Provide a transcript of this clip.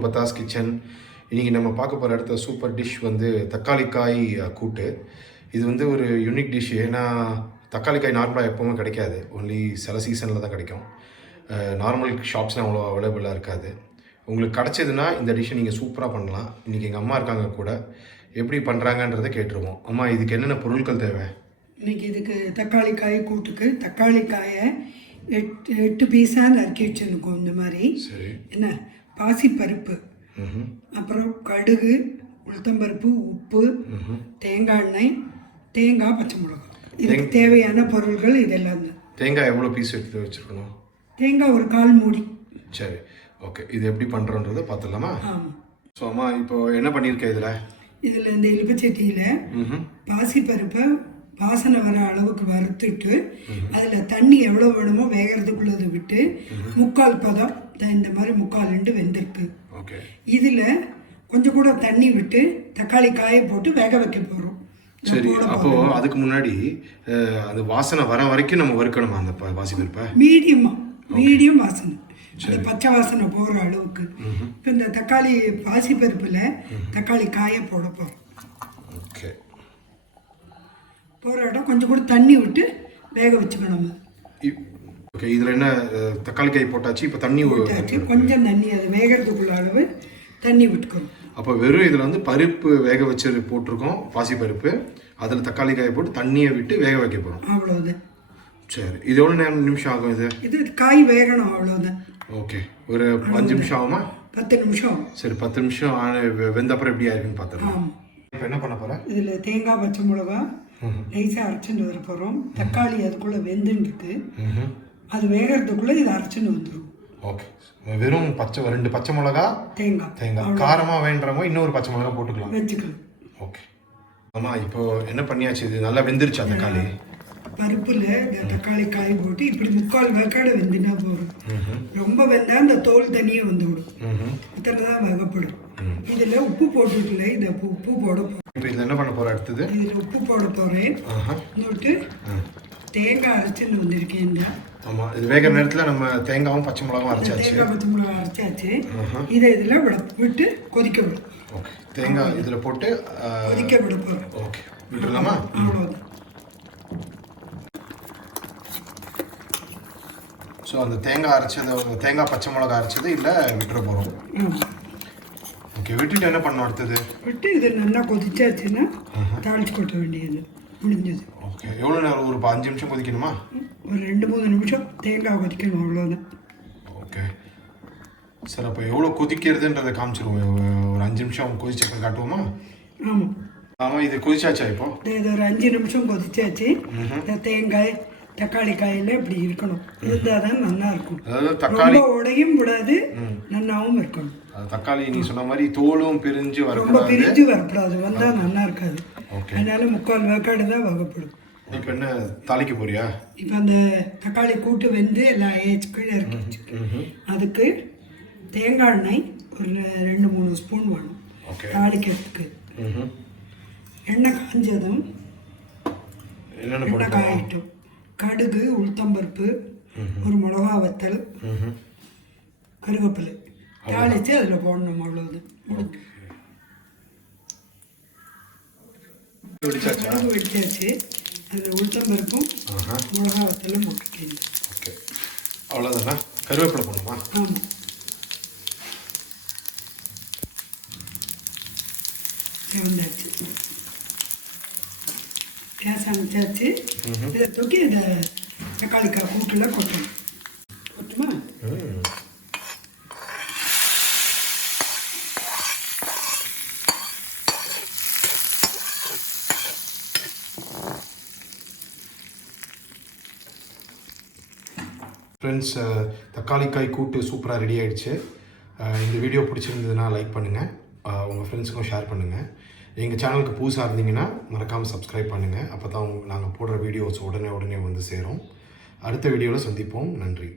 Welcome to பத்தாஸ் kitchen. இன்றைக்கி நம்ம பார்க்க போகிற அடுத்த சூப்பர் டிஷ் வந்து தக்காளி காய் கூட்டு. இது வந்து ஒரு யூனிக் டிஷ். ஏன்னா தக்காளி காய் நார்மலாக எப்போவுமே கிடைக்காது, ஒன்லி சில சீசனில் தான் கிடைக்கும். நார்மல் ஷாப்ஸ்லாம் அவ்வளோ அவைலபிளாக இருக்காது. உங்களுக்கு கிடச்சதுன்னா இந்த டிஷ்ஷை நீங்கள் சூப்பராக பண்ணலாம். இன்றைக்கி எங்கள் அம்மா இருக்காங்க கூட, எப்படி பண்ணுறாங்கன்றதை கேட்டுருவோம். அம்மா, இதுக்கு என்னென்ன பொருட்கள் தேவை? இன்றைக்கி இதுக்கு தக்காளி காய் கூட்டுக்கு தக்காளி காயை 8 பீஸாக நறுக்கி வச்சுருக்கோம். இந்த மாதிரி சரி, என்ன பாசிப்பருப்பு, அப்புறம் கடுகு, உளுத்தம்பருப்பு, உப்பு, தேங்காய் எண்ணெய், தேங்காய், பச்சை மிளகாய். இதுக்கு தேவையான பொருட்கள் இதெல்லாம் தான். தேங்காய் எவ்வளோ பீஸ் எடுத்து வச்சுருக்கணும்? தேங்காய் ஒரு 1/4 மூடி. சரி, ஓகே. இது எப்படி பண்ணுறோன்றதை பார்த்துடலாமா? ஆமாம். ஸோ அம்மா, இப்போது என்ன பண்ணியிருக்கேன் இதில் இந்த இலுப்பச்சட்டியில் பாசிப்பருப்பை வாசனை வர அளவுக்கு வறுத்துட்டு அதில் தண்ணி எவ்வளோ வேணுமோ வேகிறதுக்குள்ளதை விட்டு 3/4 பதம் இந்த மாதிரி 3/4 வெந்திருக்கு. இதில் கொஞ்சம் கூட தண்ணி விட்டு தக்காளி காயை போட்டு வேக வைக்க போகிறோம். சரி, அப்போது அதுக்கு முன்னாடி அது வாசனை வர வரைக்கும் நம்ம வறுக்கணுமா அந்த பாசிப்பருப்பை? மீடியம் வாசனை, அது பச்சை வாசனை போகிற அளவுக்கு. இப்போ இந்த தக்காளி பாசிப்பருப்பில் தக்காளி காயை போட போகிறோம். ஓகே, போகிற இடம் கொஞ்சம் கூட தண்ணி விட்டு வேக வச்சுக்கணும். ஓகே, இதில் என்ன தக்காளி காய் போட்டாச்சு, இப்போ தண்ணி ஊற்றாச்சு. கொஞ்சம் தண்ணி, அது வேகிறதுக்குள்ள அளவு தண்ணி விட்டுக்கணும். அப்போ வெறும் இதில் வந்து பருப்பு வேக வச்சு போட்டிருக்கோம், பாசிப்பருப்பு. அதில் தக்காளி காயை போட்டு தண்ணியை விட்டு வேக வைக்க போகிறோம், அவ்வளோதான். சரி, இது எவ்வளோ நிமிஷம் ஆகும்? இது காய் வேகணும், அவ்வளோதான். ஓகே, ஒரு 5 நிமிஷம் ஆகுமா? 10 நிமிஷம். சரி, 10 நிமிஷம் வெந்த அப்புறம் எப்படி ஆயிருக்குன்னு பார்த்துக்கலாம். இப்போ என்ன பண்ண போகிறேன்? இதில் தேங்காய், பச்சை மிளகா நைஸாக அரைச்சிட்டு வர போகிறோம். தக்காளி அதுக்குள்ளே வெந்துன்னு இருக்கு, அது வேகிறதுக்குள்ளே இதை அரைச்சிட்டு வந்துடும். ஓகே, வெறும் 2 பச்சை மிளகா, தேங்காய். காரமாக வேண்டுறவங்க இன்னொரு பச்சை மிளகா போட்டுக்கலாம், வச்சுக்கலாம். ஓகே ஆமாம், இப்போ என்ன பண்ணியாச்சு? இது நல்லா வெந்துருச்சா தக்காளி? பருப்பில் இந்த தக்காளி காய் போட்டு இப்படி 3/4 வேக்காடு வெந்துனா போகும். ரொம்ப வெந்தா இந்த தோல் தனியாக வந்துவிடும், இத்தனை தான் வேகப்படும். இதில் உப்பு போட்டுக்கல, இதை உப்பு போட போகிறோம். இப்போ இதில் என்ன பண்ண போகிறேன்? அடுத்தது இதில் உப்பு போட போகிறேன். இன்னொட்டு தேங்காய் அரைச்சின்னு வந்திருக்கேன். ஆமாம், இது வேகிற நேரத்தில் நம்ம தேங்காயும் பச்சை மிளகாவும் அரைச்சாச்சு. தேங்காய், பச்சை மிளகா அரைச்சாச்சு. இதை இதில் விட்டு கொதிக்க விடும். ஓகே, தேங்காய் இதில் போட்டு கொதிக்க விட போகிறோம். ஓகே, விட்டுடலாமா? அவ்வளோதான். ஸோ அந்த தேங்காய் அரைச்சதை, தேங்காய் பச்சை மிளகா அரைச்சது இல்லை விட்டுற போகிறோம். ஓகே, விட்டுட்டு என்ன பண்ணணும்? அடுத்தது விட்டு இது நல்லா கொதிச்சாச்சுன்னா தாளிச்சு கொட்ட வேண்டியது, முடிஞ்சது. ஓகே, எவ்வளோ நேரம்? ஒரு 5 நிமிஷம் கொதிக்கணுமா? ஒரு 2-3 நிமிஷம் தேங்காய் கொதிக்கணும், அவ்வளோதான். ஓகே சார், அப்போ எவ்வளோ கொதிக்கிறதுன்றதை காமிச்சிருவோம். ஒரு 5 நிமிஷம் கொதிச்சப்ப காட்டுவோமா? ஆமாம் ஆமாம், இது கொதிச்சாச்சா? இப்போ இது ஒரு 5 நிமிஷம் கொதிச்சாச்சு. தேங்காய் தக்காளி காயில் இப்படி இருக்கணும், இருந்தால் தான் நல்லா இருக்கும். அதாவது தக்காளி உடையும் கூடாது, நல்லாவும் இருக்கணும். தக்காளி நீ சொன்ன மாதிரி தோலும் பிரிஞ்சு ரொம்ப பிரிஞ்சு வரக்கூடாது, வந்தால் நல்லா இருக்காது. அதனால 3/4 வேக்காடு தான் வகைப்படும். இப்போ என்ன தாளிக்க போறியா? இப்போ அந்த தக்காளி கூட்டு வெந்து எல்லா கீழே இருக்கு. அதுக்கு தேங்காய் எண்ணெய் ஒரு 2-3 ஸ்பூன் வேணும் தாளிக்கிறதுக்கு. எண்ணெய் காஞ்சதும் எண்ணெய் காயிட்டும் கடுகு, உளுத்தம்பருப்பு, ஒரு மிளகா வத்தல், கருவேப்பிலை தாளித்து அதில் போடணும், அவ்வளோது. வெடிச்சாச்சு. அதில் உளுத்தம்பருப்பும் மிளகா வத்தலும் போட்டுக்கீங்க. ஓகே, அவ்வளோதானா? கருவேப்பிலை போடணுமா? ஆமாம், வந்தாச்சு. கேஸ் அணைச்சாச்சு. இதை தூக்கி இந்த தக்காளி காய் கூட்டில் கொட்டணும். கொட்டுமா? ஃப்ரெண்ட்ஸ், தக்காளி காய் கூட்டு சூப்பராக ரெடி ஆகிடுச்சு. இந்த வீடியோ பிடிச்சிருந்ததுன்னா லைக் பண்ணுங்கள், உங்கள் ஃப்ரெண்ட்ஸுக்கும் ஷேர் பண்ணுங்கள். எங்கள் சேனலுக்கு புதுசாக இருந்தீங்கன்னா மறக்காமல் சப்ஸ்கிரைப் பண்ணுங்கள். அப்போ தான் நாங்கள் போடுற வீடியோஸ் உடனே வந்து சேரும். அடுத்த வீடியோவில் சந்திப்போம். நன்றி.